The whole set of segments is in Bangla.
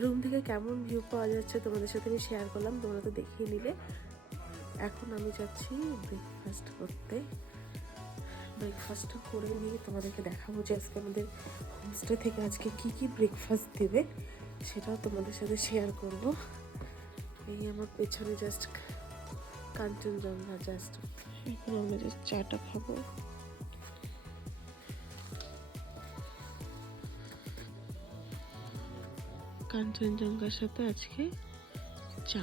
রুম থেকে কেমন ভিউ পাওয়া যাচ্ছে তোমাদের সাথে আমি শেয়ার করলাম, তোমরা তো দেখিয়ে নিলে। এখন আমি যাচ্ছি ব্রেকফাস্ট করতে। ব্রেকফাস্টটা করে নিয়ে তোমাদেরকে দেখাবো যে আজকে আমাদের হোমস্টে থেকে আজকে কি কি ব্রেকফাস্ট দেবে, সেটাও তোমাদের সাথে শেয়ার করব। এই আমার পেছনে জাস্ট কাঞ্চনজঙ্ঘা জাস্ট এখন আমরা জাস্ট চাটা খাব। কাঞ্চনজঙ্ঘার সাথে আজকে চা।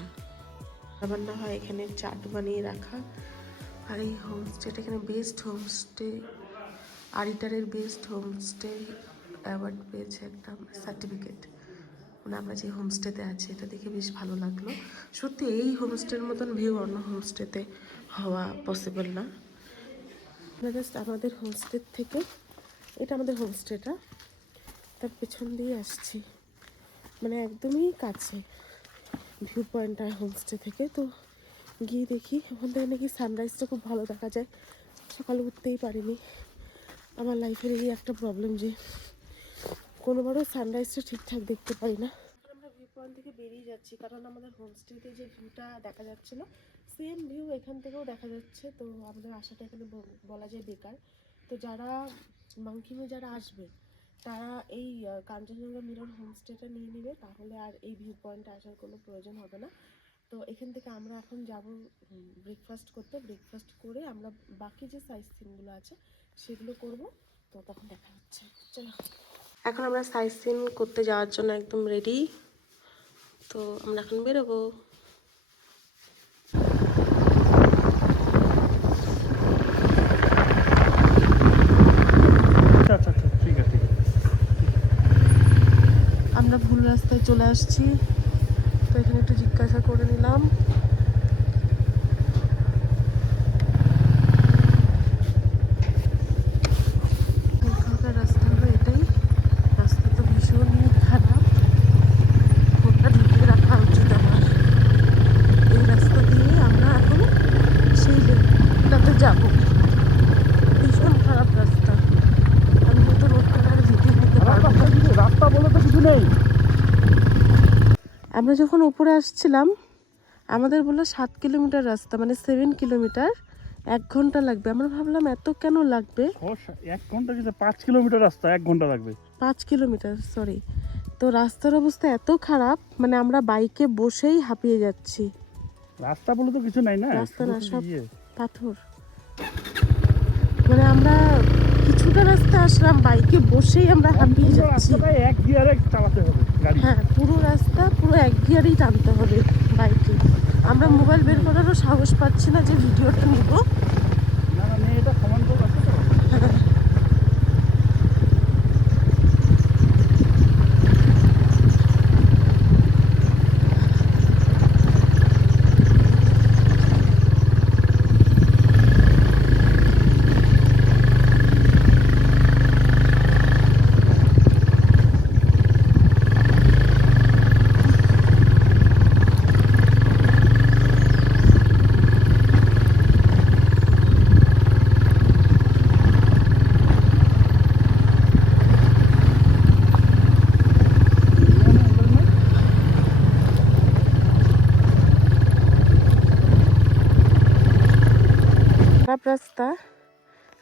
রান্না হয় এখানে চাট বানিয়ে রাখা। আর এই হোমস্টেটা এখানে বেস্ট হোমস্টে আরিটারের বেস্ট হোমস্টে অ্যাওয়ার্ড পেয়েছে একটা সার্টিফিকেট মানে আমরা যে হোমস্টেতে আছি, এটা দেখে বেশ ভালো লাগল। সত্যি এই হোমস্টের মতন ভিউ অন্য হোমস্টেতে হওয়া পসিবল না। জাস্ট আমাদের হোমস্টের থেকে, এটা আমাদের হোমস্টেটা তার পেছন দিয়ে আসছি। মানে একদমই কাছে ভিউ পয়েন্ট পয়েন্টটা হোমস্টে থেকে। তো গিয়ে দেখি ওখান থেকে নাকি সানরাইজটা খুব ভালো দেখা যায়। সকালে উঠতেই পারিনি। আমার লাইফের এই একটা প্রবলেম যে কোনোবারও সানরাইজটা ঠিকঠাক দেখতে পাই না। আমরা ভিউ পয়েন্ট থেকে বেরিয়ে যাচ্ছি, কারণ আমাদের হোমস্টেতে যে ভিউটা দেখা যাচ্ছিল সেম ভিউ এখান থেকেও দেখা যাচ্ছে। তো আমাদের আশাটা এখানে বলা যায় বেকার। তো যারা মাংকিমে যারা আসবে তারা এই কাঞ্চনজঙ্ঘা মিরর হোমস্টেটা নিয়ে নেবে, তাহলে আর এই ভিউ পয়েন্টে আসার কোনো প্রয়োজন হবে না। তো এখান থেকে আমরা এখন যাব ব্রেকফাস্ট করতে। ব্রেকফাস্ট করে আমরা বাকি যে সাইজ সিনগুলো আছে, সেগুলো করব। তো তখন দেখা হচ্ছে। চলো। এখন আমরা সাইজ সিন করতে যাওয়ার জন্য একদম রেডি তো আমরা এখন বেরোবো আচ্ছা আচ্ছা আচ্ছা ঠিক আছে ঠিক আছে আমরা ভুল রাস্তায় চলে আসছি। তো এখানে একটু জিজ্ঞাসা করে নিলাম এখানকার রাস্তা হলো এটাই রাস্তা তো ভীষণই খারাপ ফোনটা ঢুকিয়ে রাখা উচিত আমার এই রাস্তা দিয়ে আমরা এখন সেই লেনটাতে যাব ভীষণ খারাপ রাস্তা আমি হয়তো রোডটা ভিডিও নিতে পারব না রাস্তা বলে তো কিছু নেই আমরা যখন উপরে আসছিলাম আমাদের বলল সাত কিলোমিটার রাস্তা মানে সেভেন কিলোমিটার এক ঘণ্টা লাগবে। আমরা ভাবলাম এত কেন লাগবে? এক ঘণ্টা কিন্তু পাঁচ কিলোমিটার রাস্তা এক ঘণ্টা লাগবে। পাঁচ কিলোমিটার সরি তো রাস্তার অবস্থা এত খারাপ মানে আমরা বাইকে বসেই হাঁপিয়ে যাচ্ছি। রাস্তা বলে তো কিছু নাই না রাস্তা না, সব- ইয়ে। পাথর। মানে আমরা কিছুটা রাস্তা আসলাম বাইকে বসেই আমরা হাঁপিয়ে যাচ্ছি। এক গিয়ারে চালাতে হবে হ্যাঁ পুরো রাস্তা পুরো এক গিয়ারেই টানতে হবে বাইকে আমরা মোবাইল বের করারও সাহস পাচ্ছি না যে ভিডিওটা নিব না না মেয়েটা সমান তো আছে তো খারাপ রাস্তা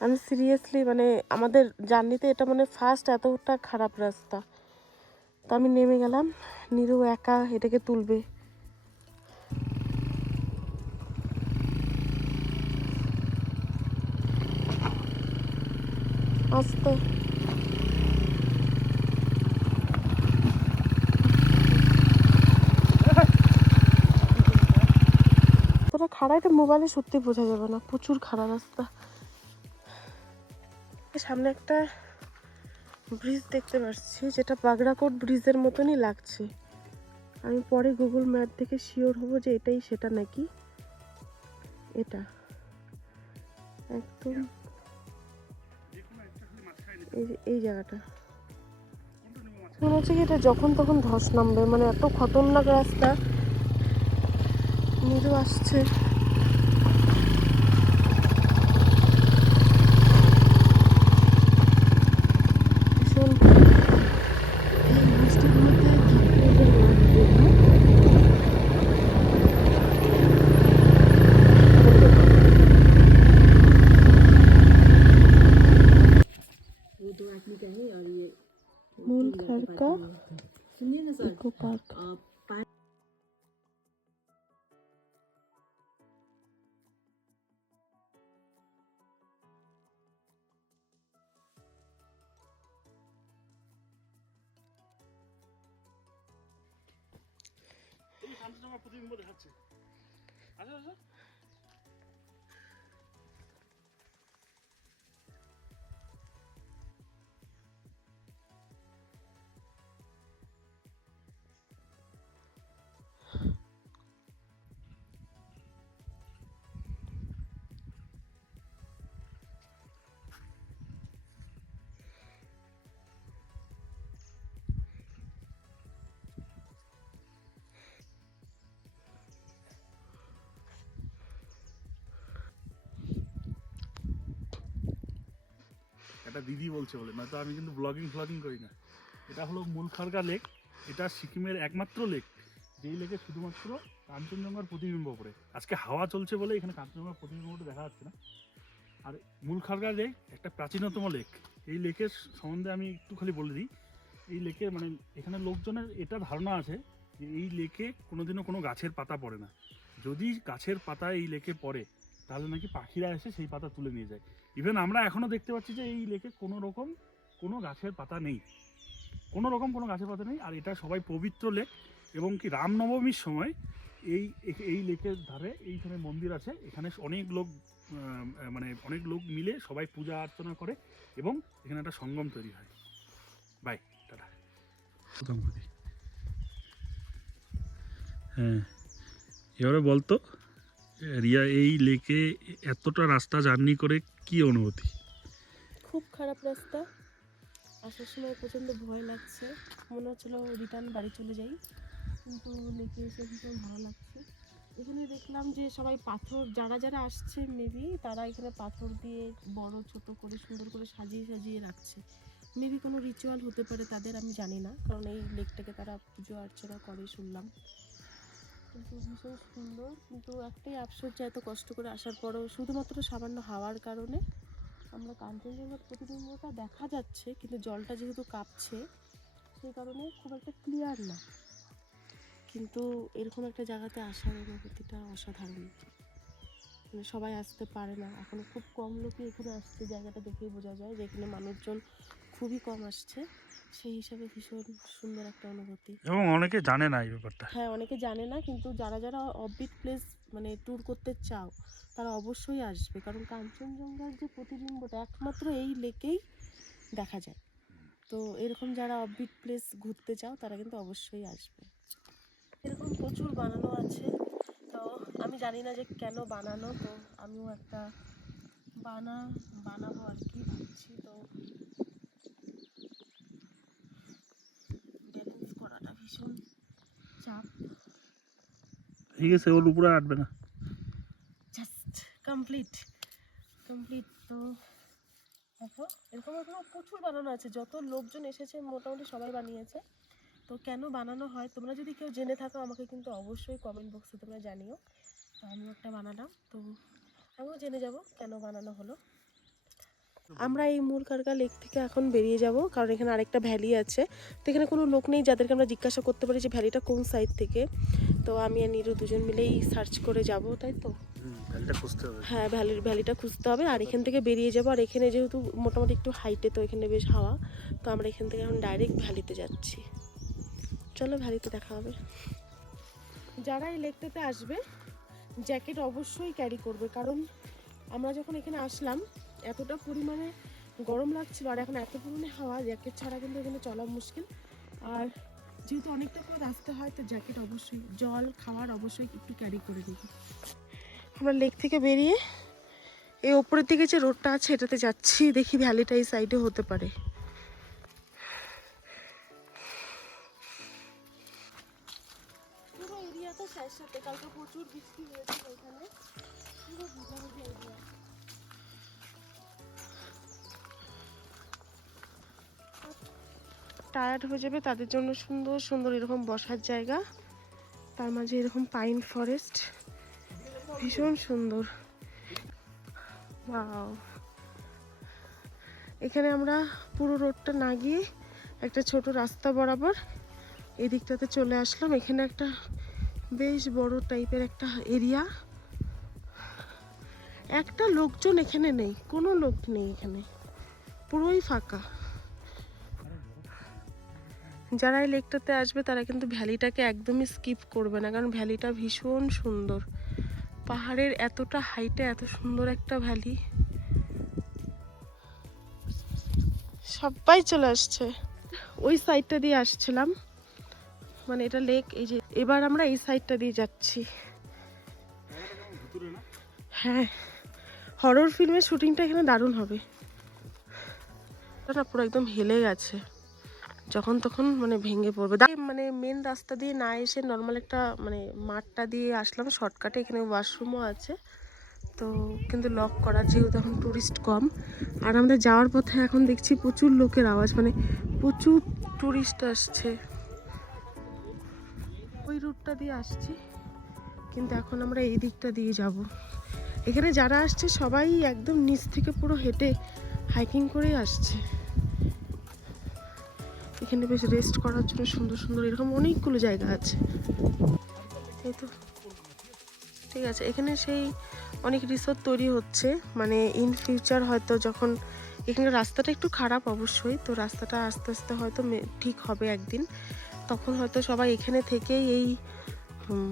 আমি সিরিয়াসলি মানে আমাদের জার্নিতে এটা মানে ফার্স্ট এতটা খারাপ রাস্তা। তো আমি নেমে গেলাম, নিরু একা এটাকে তুলবে। আস্তে। খাড়া এটা মোবাইলে সত্যি বোঝা যাবে না, প্রচুর খাড়া রাস্তা। সামনে একটা ব্রিজ দেখতে পাচ্ছি, যেটা বাগড়াকোট ব্রিজের মতনই লাগছে। আমি পরে গুগল ম্যাপ থেকে শিওর হব যে এটাই সেটা নাকি। এটা। একদম। এই এই জায়গাটা। মনে হচ্ছে কি এটা যখন তখন ধস নামবে মানে এত খতরনাক রাস্তা। নিরু আসছে। কাঞ্চনজঙ্ঘা প্রতিবিম্ব দেখাচ্ছে আসো আচ্ছা একটা দিদি বলছে বলে, নয়তো আমি কিন্তু ব্লগিং ফ্লগিং করি না। এটা হলো মূলখারগা লেক এটা সিকিমের একমাত্র লেক যেই লেকে শুধুমাত্র কাঞ্চনজঙ্ঘার প্রতিবিম্ব পড়ে। আজকে হাওয়া চলছে বলে এখানে কাঞ্চনজঙ্ঘার প্রতিবিম্বটা দেখা যাচ্ছে না। আর মূলখারগা লেক একটা প্রাচীনতম লেক এই লেকের সম্বন্ধে আমি একটু খালি বলে দিই। এই লেকে মানে এখানে লোকজনের এটা ধারণা আছে যে এই লেকে কোনোদিনও কোনো গাছের পাতা পড়ে না। যদি গাছের পাতা এই লেকে পড়ে তাহলে নাকি পাখিরা এসে সেই পাতা তুলে নিয়ে যায়। ইভেন আমরা এখনও দেখতে পাচ্ছি যে এই লেকে কোনো রকম কোনো গাছের পাতা নেই। কোনো রকম কোনো গাছের পাতা নেই, আর এটা সবাই পবিত্র লেক এবং কি রামনবমীর সময় এই এই লেকের ধারে এইখানে মন্দির আছে। এখানে অনেক লোক মানে অনেক লোক মিলে সবাই পূজা অর্চনা করে এবং এখানে একটা সঙ্গম তৈরি হয়। Bye tata. হ্যাঁ এবারে বলতো রিয়া এই লেকে এতটা রাস্তা জার্নি করে কি অনুভূতি? খুব খারাপ রাস্তা। আসার সময় প্রচণ্ড ভয় লাগছে। মনে হচ্ছিল রিটার্ন বাড়ি চলে যাই। কিন্তু লেকে এসে ভীষণ ভালো লাগছে। এখানে দেখলাম যে সবাই পাথর, যারা যারা আসছে মেবি তারা এখানে পাথর দিয়ে বড়, ছোট করে, সুন্দর করে সাজিয়ে সাজিয়ে রাখছে। মেবি কোনো রিচুয়াল হতে পারে তাদের, আমি জানি না। কারণ এই লেকটাকে তারা পুজো অর্চনা করে শুনলাম। কিন্তু ভীষণ সুন্দর কিন্তু একটাই আফসোস যে এত কষ্ট করে আসার পরেও শুধুমাত্র সামান্য হাওয়ার কারণে আমরা কাঞ্চনজঙ্ঘার প্রতিবিম্বটা দেখা যাচ্ছে, কিন্তু জলটা যেহেতু কাঁপছে, সেই কারণে খুব একটা ক্লিয়ার না। কিন্তু এরকম একটা জায়গাতে আসার অনুভূতিটা অসাধারণ। মানে সবাই আসতে পারে না। এখনও খুব কম লোকই এখানে আসছে, জায়গাটা দেখেই বোঝা যায় যে এখানে মানুষজন খুবই কম আসছে। সেই হিসাবে ভীষণ সুন্দর একটা অনুভূতি। এবং অনেকে জানে না এই ব্যাপারটা। হ্যাঁ অনেকে জানে না কিন্তু যারা যারা অফবিট প্লেস মানে ট্যুর করতে চাও তারা অবশ্যই আসবে। কারণ কাঞ্চনজঙ্ঘার যে প্রতিবিম্বটা একমাত্র এই লেকেই দেখা যায়। তো এরকম যারা অফবিট প্লেস ঘুরতে চাও তারা কিন্তু অবশ্যই আসবে। এরকম প্রচুর বানানো আছে। তো আমি জানি না যে কেন বানানো তো আমিও একটা বানা বানাবো আর কি ভাবছি। তো ভীষণ চাপ। ঠিক আছে ওর উপরে আটবে না। জাস্ট কমপ্লিট কমপ্লিট তো দেখো এরকম এরকম প্রচুর বানানো আছে। যত লোকজন এসেছে মোটামুটি সবাই বানিয়েছে। তো কেন বানানো হয়? তোমরা যদি কেউ জেনে থাকো আমাকে কিন্তু অবশ্যই কমেন্ট বক্সে তোমরা জানিও। তো আমিও একটা বানালাম। তো আমিও জেনে যাব কেন বানানো হলো। আমরা এই মূলকারকা লেক থেকে এখন বেরিয়ে যাব কারণ এখানে আরেকটা ভ্যালি আছে। তো এখানে কোনো লোক নেই যাদেরকে আমরা জিজ্ঞাসা করতে পারি যে ভ্যালিটা কোন সাইড থেকে। তো আমি আর নিরু দুজন মিলেই সার্চ করে যাব তাই তো? হ্যাঁ ভ্যালির ভ্যালিটা খুঁজতে হবে। আর এখান থেকে বেরিয়ে যাব আর এখানে যেহেতু মোটামুটি একটু হাইটে তো এখানে বেশ হাওয়া। তো আমরা এখান থেকে এখন ডাইরেক্ট ভ্যালিতে যাচ্ছি। চলো ভ্যালিতে দেখা হবে। যারা এই লেকটাতে আসবে জ্যাকেট অবশ্যই ক্যারি করবে কারণ আমরা যখন এখানে আসলাম এতটা পরিমাণে গরম লাগছিল আর এখন এত পরিমাণে হাওয়া জ্যাকেট ছাড়া কিন্তু এখানে চলা মুশকিল। আর যেহেতু অনেকটা পথ আসতে হয়, তো জ্যাকেট অবশ্যই, জল, খাওয়ার অবশ্যই একটু ক্যারি করে দিবি আমরা লেক থেকে বেরিয়ে এই ওপরের দিকে যে রোডটা আছে, এটাতে যাচ্ছি, দেখি ভ্যালিটা এই সাইডে হতে পারে। কালকে প্রচুর বৃষ্টি পুরো টায়ার্ড হয়ে যাবে, তাদের জন্য সুন্দর সুন্দর এরকম বসার জায়গা। তার মাঝে এরকম পাইন ফরেস্ট ভীষণ সুন্দর। ওয়াও এখানে আমরা পুরো রোডটা না গিয়ে একটা ছোট রাস্তা বরাবর এই দিকটাতে চলে আসলাম। এখানে একটা বেশ বড় টাইপের একটা এরিয়া একটা লোকজন এখানে নেই, কোনো লোক নেই এখানে। পুরোই ফাঁকা। যারা এই লেকটাতে আসবে, তারা কিন্তু ভ্যালিটাকে একদমই স্কিপ করবে না, কারণ ভ্যালিটা ভীষণ সুন্দর। পাহাড়ের এতটা হাইটে এত সুন্দর একটা ভ্যালি। সবাই চলে আসছে। ওই সাইডটা দিয়ে আসছিলাম। মানে এটা লেক এই যে এবার আমরা এই সাইডটা দিয়ে যাচ্ছি। হ্যাঁ হরর ফিল্মের শুটিংটা এখানে দারুণ হবে। পুরো একদম হেলে গেছে। যখন তখন মানে ভেঙে পড়বে। মানে মেন রাস্তা দিয়ে না এসে নর্মাল একটা মানে মাঠটা দিয়ে আসলাম। শর্টকাটে এখানে ওয়াশরুমও আছে। তো কিন্তু লক করা যেহেতু এখন টুরিস্ট কম। আর আমাদের যাওয়ার পথে এখন দেখছি প্রচুর লোকের আওয়াজ। মানে প্রচুর টুরিস্ট আসছে। ওই রুটটা দিয়ে আসছি। কিন্তু এখন আমরা এই দিকটা দিয়ে যাব। এখানে যারা আসছে সবাই একদম নিচ থেকে পুরো হেঁটে হাইকিং করেই আসছে। এখানে বেশ রেস্ট করার জন্য সুন্দর সুন্দর এরকম অনেকগুলো জায়গা আছে। এই তো। ঠিক আছে, এখানে সেই অনেক রিসোর্ট তৈরি হচ্ছে। মানে ইন ফিউচার হয়তো যখন এখানে রাস্তাটা একটু খারাপ অবশ্যই, তো রাস্তাটা আস্তে আস্তে হয়তো ঠিক হবে একদিন। তখন হয়তো সবাই এখানে থেকেই এই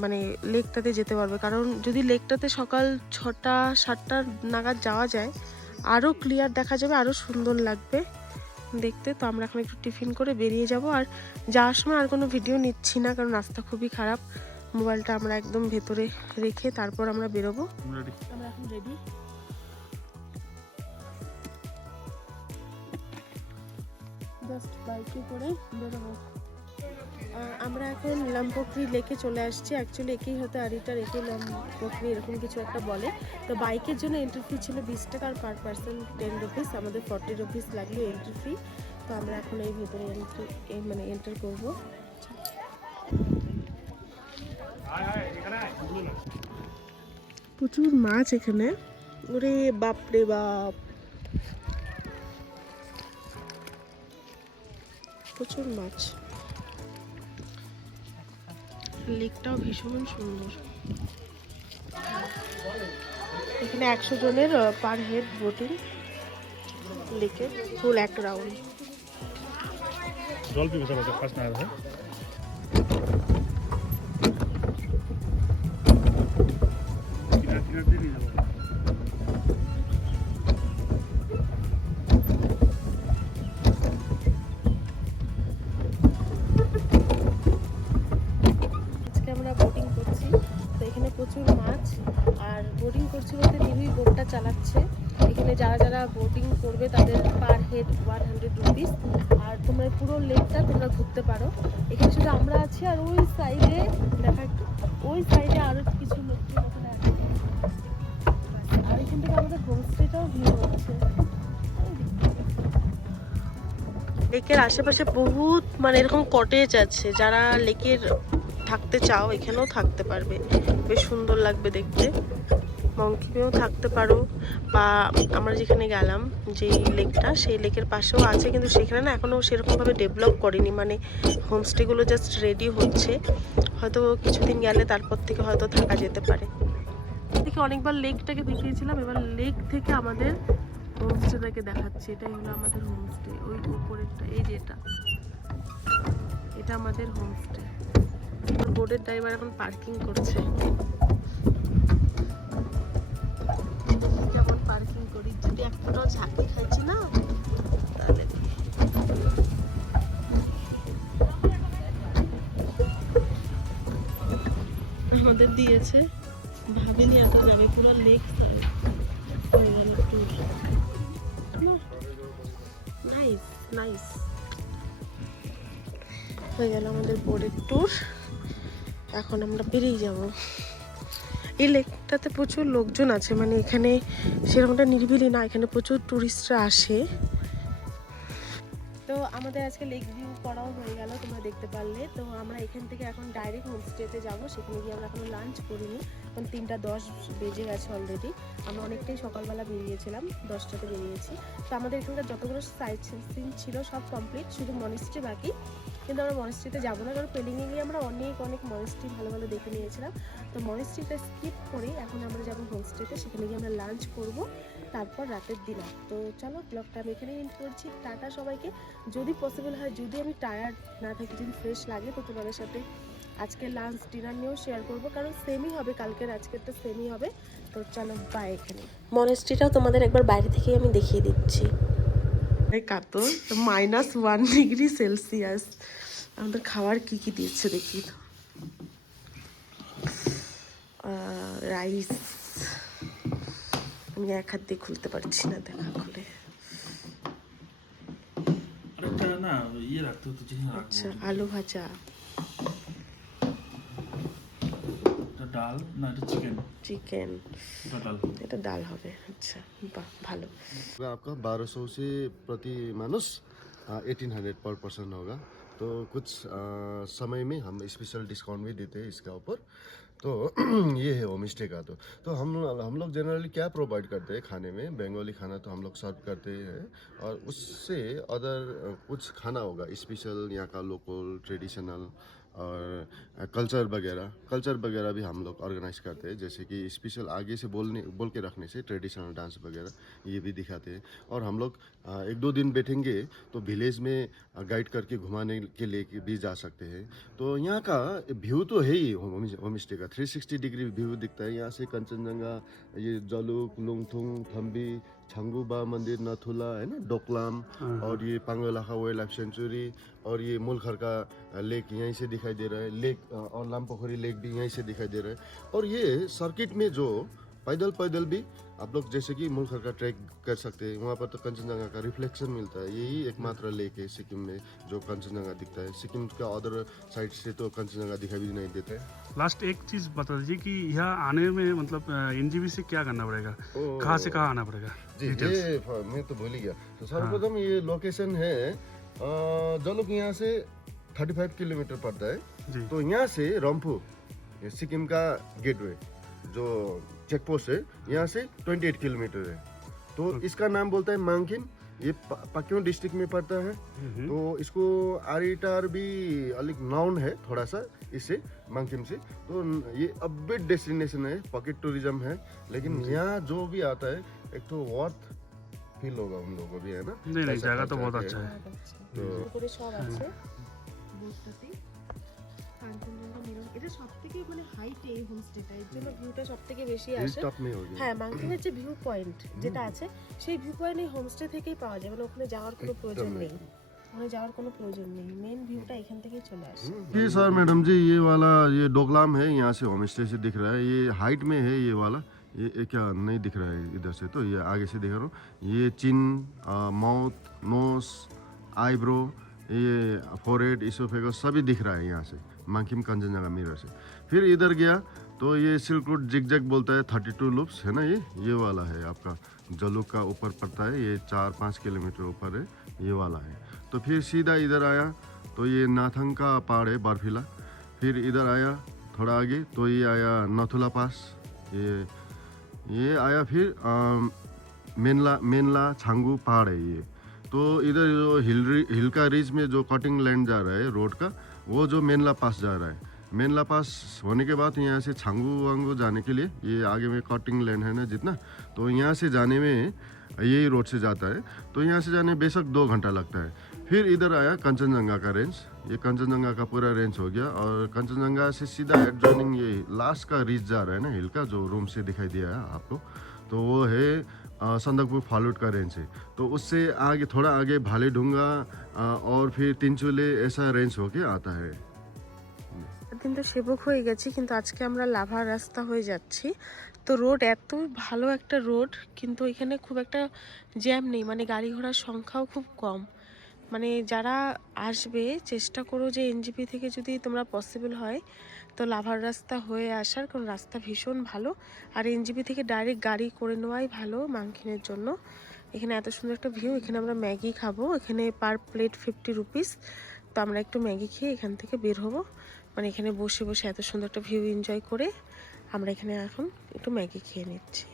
মানে লেকটাতে যেতে পারবে। কারণ যদি লেকটাতে সকাল ছটা সাতটা নাগাদ যাওয়া যায় আরও ক্লিয়ার দেখা যাবে আরও সুন্দর লাগবে। দেখতে তো আমরা এখন একটু টিফিন করে বেরিয়ে যাব। আর যাওয়ার সময় আর কোনো ভিডিও নিচ্ছি না কারণ রাস্তা খুবই খারাপ। মোবাইলটা আমরা একদম ভেতরে রেখে তারপর আমরা বেরোবো। আমরা এখন রেডি। জাস্ট বাইকে করে বেরোবো। আমরা এখন লাম্পকরি লেকে চলে আসছি। অ্যাকচুয়ালি একেই হয়তো আরিটার একে লাম্পকরি, এরকম কিছু একটা বলে। তো বাইকের জন্য এন্ট্রি ফি ছিল বিশ টাকা আর পার পার্সন টেন রুপিস আমাদের ফর্টি রুপিস লাগল এন্ট্রি ফি তো আমরা এখন এই ভেতরে এন্ট্রি মানে এন্টার করব। প্রচুর মাছ এখানে। ওরে বাপরে বাপ। প্রচুর মাছ। লেকটাও ভীষণ সুন্দর। এখানে একশো জনের পার হেড বোটিং লেকে ফুল এক রাউন্ড জল পিবে সবাই ফার্স্ট না যারা যারা বোটিং করবে তাদের per head one hundred rupees আর তোমরা পুরো লেকটা তোমরা ঘুরতে পারো। এখানে শুধু আমরা আছি আর ওই সাইডে দেখা ওই সাইডে আরও কিছু লোকজন ওখানে আর এখান থেকে আমাদের হোমস্টেটাও ভিউ হচ্ছে। লেকের আশেপাশে বহুত মানে এরকম কটেজ আছে। যারা লেকের থাকতে চাও, এখানেও থাকতে পারবে। বেশ সুন্দর লাগবে দেখতে। মঙ্কিমেও থাকতে পারো বা আমরা যেখানে গেলাম, যে লেকটা, সেই লেকের পাশেও আছে, কিন্তু সেখানে না এখনও সেরকমভাবে ডেভেলপ করেনি। মানে হোমস্টেগুলো জাস্ট রেডি হচ্ছে। হয়তো কিছুদিন গেলে তারপর থেকে হয়তো থাকা যেতে পারে। থেকে অনেকবার লেকটাকে দেখিয়েছিলাম, এবার লেক থেকে আমাদের হোমস্টেটাকে দেখাচ্ছি। এটাই হলো আমাদের হোমস্টে, ওই উপরেরটা, এই যে এটা। এটা আমাদের হোমস্টে। বোর্ডের ড্রাইভার এখন পার্কিং করছে। পার্কিং করি। যদি একটাও ঝাঁকি খাচ্ছি না, তাহলে আমাদের দিয়েছে ভাবিনি এত যাবে, পুরো লেক নাইস নাইস হয়ে গেল আমাদের বোর্ডের ট্যুর এখন আমরা বেরিয়ে যাব। এই লেকটাতে প্রচুর লোকজন আছে মানে এখানে সেরকমটা নিরিবিলি না এখানে প্রচুর ট্যুরিস্টরা আসে। আমাদের আজকে লেক ভিউ করাও হয়ে গেল, তোমরা দেখতে পারলে। তো আমরা এখান থেকে এখন ডাইরেক্ট হোমস্টেতে যাব। সেখানে গিয়ে আমরা এখনও লাঞ্চ করিনি, এখন তিনটা দশ বেজে গেছে অলরেডি আমরা অনেকটাই সকালবেলা বেরিয়েছিলাম, দশটাতে বেরিয়েছি। তো আমাদের এখানকার যতগুলো সাইট সিন ছিল সব কমপ্লিট শুধু মনিস্ট্রি বাকি। কিন্তু আমরা মনিস্ট্রিতে যাব না, কারণ পেলিংয়ে গিয়ে আমরা অনেক অনেক মনিস্ট্রি ভালো ভালো দেখে নিয়েছিলাম। তো মনিস্ট্রিটা স্কিপ করে এখন আমরা যাব হোমস্টেতে সেখানে গিয়ে আমরা লাঞ্চ করব। তারপর রাতের ডিনার তো চলো ব্লগটা আমি এখানে এন্ড করছি। টাটা সবাইকে। যদি পসিবল হয়, যদি আমি টায়ার্ড না থাকি, যদি ফ্রেশ লাগে, তো তোমাদের সাথে আজকে লাঞ্চ ডিনার নিয়েও শেয়ার করব। কারণ সেমই হবে, কালকের আজকেরটা সেমই হবে। তো চলো বাই এখানে। মনেস্ট্রিটাও তোমাদের একবার বাইরে থেকে আমি দেখিয়ে দিচ্ছি। কাতর মাইনাস ওয়ান ডিগ্রি সেলসিয়াস আমাদের খাবার কি কি দিচ্ছে দেখি রাইস আমি এক হাত দিয়ে খুলতে পারছি না দেখা খুলে আরেকটা না ইয়ে রাখতে হতো চিনি আচ্ছা আলু ভাজা এটা ডাল না এটা চিকেন চিকেন এটা ডাল এটা ডাল হবে আচ্ছা বাহ ভালো होगा आपका 1200 से प्रति मानुस एटीन हंड्रेड पर पर्सन होगा तो कुछ आ, समय में हम स्पेशल डिस्काउंट भी देते हैं इसके ऊपर तो ये है होम स्टे का तो। तो हम हम लोग जनरली क्या प्रोवाइड करते हैं खाने में? बंगाली खाना तो हम लोग सर्व करते हैं और उससे अदर कुछ खाना होगा स्पेशल यहाँ का लोकल ट्रेडिशनल और कल्चर वगैरह कल्चर वगैरह भी हम लोग ऑर्गेनाइज करते हैं। जैसे कि स्पेशल आगे से बोलने, बोल के रखने से ट्रेडिशनल डांस वगैरह, ये भी दिखाते हैं। और हम लोग एक दो दिन बैठेंगे तो विलेज में गाइड करके घुमाने के लिए भी जा सकते हैं। तो यहाँ का व्यू तो है ही, होम स्टे का। 360 डिग्री व्यू दिखता है। यहाँ से कंचनजंगा, ये जलुक, लुंगथुंग थम्बी छंगुबा मंदिर नथुला है ना डोकलाम और ये पांगलाखा वाइल्ड लाइफ सेंचुरी और ये मूलखर का लेक यहीं से दिखाई दे रहा है लेक और लामपोखरी लेक भी यहीं से दिखाई दे रहा है और ये सर्किट में जो पैदल पैदल भी आप लोग जैसे कि मूलखर का ट्रैक कर सकते हैं वहाँ पर तो कंचनजंगा का रिफ्लेक्शन मिलता है यही एकमात्र लेक है सिक्किम में जो कंचनजंगा दिखता है। सिक्किम का अदर साइड से तो कंचनजंगा दिखाई भी नहीं देता है। लास्ट एक चीज़ बता दीजिए कि यहाँ आने में मतलब एनजीबी से क्या करना पड़ेगा? कहाँ से कहाँ आना पड़ेगा? जी. ये मैं तो भूल गया। तो सर्वप्रथम ये लोकेशन है जो लोग यहाँ से 35 किलोमीटर पड़ता है तो यहाँ से रम्फू सिक्किम का गेटवे जो चेक पोस्ट है यहाँ से 28 किलोमीटर है। तो इसका नाम बोलता है मांगकिम ये पक्यों डिस्ट्रिक्ट में पड़ता है। हम्म, तो इसको आरिटार भी अलग नाउन है थोड़ा सा इससे मांगकिम से। तो ये अबिट डेस्टिनेशन है पॉकेट टूरिज़्म है। लेकिन यहाँ जो भी आता है एक तो वर्थ फील होगा उन लोगों को भी है ना? नहीं नहीं जगह तो culture बहुत है। अच्छा। है তো উপরে সব আছে বুথটাতে কাঞ্চনজঙ্ঘা মিরর এটা সব থেকে মানে হাইট এই হোমস্টেটা এর জন্য ভিউটা সব থেকে বেশি हिल আসে टॉप में हो गया হ্যাঁ মাংকিংয়ের যে ভিউ পয়েন্ট যেটা আছে সেই ভিউ পয়েন্ট এই হোমস্টে থেকেই পাওয়া যায় মানে ওখানে যাওয়ার কোনো প্রয়োজন एकदम নেই ওখানে যাওয়ার কোনো প্রয়োজন নেই মেন ভিউটা এখান থেকেই চলে আসে जी सर मैडम जी ये वाला ये डोकलाम है यहाँ से होम स्टे से दिख रहा है ये हाइट में है ये वाला ये, ये क्या नहीं दिख रहा है इधर से तो ये आगे से दिख रहा हूँ ये चिन माउथ नोस आईब्रो ये फोरहेड इसोफेगस सभी दिख रहा है यहाँ से मांकिम कंचनजंगा मिरर से। फिर इधर गया तो ये सिल्क रूट जिग जैग बोलता है थर्टी टू लूप्स है ना ये? ये वाला है, आपका जलुक का ऊपर पड़ता है, ये चार पाँच किलोमीटर ऊपर है, ये वाला है। तो फिर सीधा इधर आया तो ये नाथंग का पहाड़ है, बर्फीला। फिर इधर आया, थोड़ा आगे तो ये आया नथुला पास। ये ये आया फिर मेनला मेनला छांगू पहाड़ है ये। तो इधर जो हिल हिल का रिज में जो कटिंग लैंड जा रहा है, रोड का वो जो मेनला पास जा रहा है। मेनला पास होने के बाद यहाँ से छांगू वांगू जाने के लिए, ये आगे में कटिंग लैंड है ना जितना तो यहाँ से जाने में यही रोड से जाता है। तो यहाँ से जाने बेशक दो घंटा लगता है। फिर इधर आया कंचनजंगा का रेंज ये कंचनजंगा का पूरा रेंज हो गया और कंचनजंगा से सीधा एडजॉइनिंग ये लास्ट का रीच जा रहा है ना हिल का, जो रूम से दिखाई दिया है आपको। तो वो है संदकपुर फालूट का रेंज है तो उससे आगे थोड़ा आगे भाले ढूंगा अ, और फिर तिनचुले ऐसा रेंज होके आता है দিন তো সেবক হয়ে গেছি কিন্তু আজকে আমরা লাভার রাস্তা হয়ে যাচ্ছি তো রোড এত ভালো একটা রোড কিন্তু এখানে খুব একটা জ্যাম নেই মানে গাড়ি ঘোড়ার সংখ্যাও খুব কম মানে যারা আসবে চেষ্টা করো যে এনজিপি থেকে যদি তোমরা পসিবল হয় তো লাভার রাস্তা হয়ে আসার কারণ রাস্তা ভীষণ ভালো। আর এনজিপি থেকে ডাইরেক্ট গাড়ি করে নেওয়াই ভালো মাংখিনের জন্য। এখানে এত সুন্দর একটা ভিউ এখানে আমরা ম্যাগি খাব। এখানে পার প্লেট ফিফটি রুপিস তো আমরা একটু ম্যাগি খেয়ে এখান থেকে বের হব। মানে এখানে বসে বসে এত সুন্দর একটা ভিউ এনজয় করে আমরা এখানে এখন একটু ম্যাগি খেয়ে নিচ্ছি।